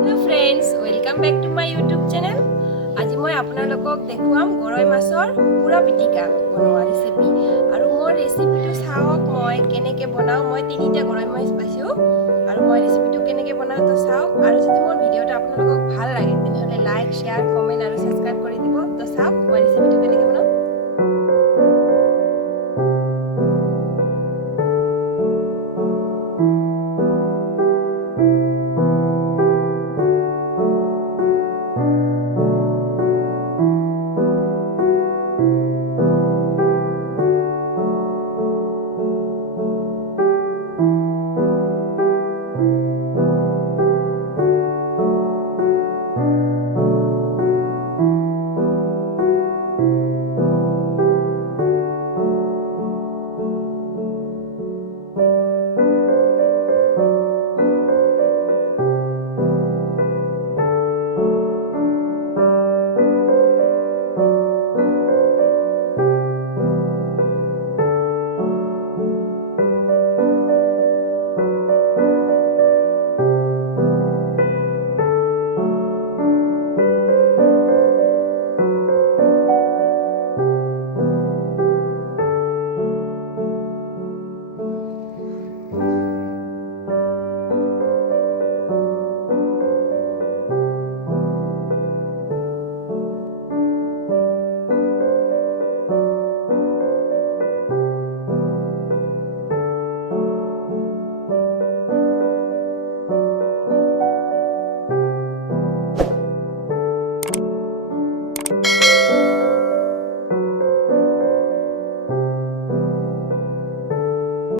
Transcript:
Hello friends, welcome back to my YouTube channel. আজি মই আপোনালোকক দেখুৱাম গৰৈ মাছৰ পুৰা পিটিকা বনোৱা ৰেচিপি আৰু মোৰ ৰেচিপিটো চাওক মই কেনেকৈ বনাওঁ মই তিনিটা গৰৈ মাছ পাইছোঁ আৰু মই ৰেচিপিটো কেনেকৈ বনাওঁ তো চাওক আৰু যদি মোৰ ভিডিঅ'টো আপোনালোকক ভাল লাগে তেনেহ'লে লাইক শ্বেয়াৰ কমেণ্ট আৰু ছাবস্ক্ৰাইব কৰি দিব তো চাওক মই ৰেচিপিটো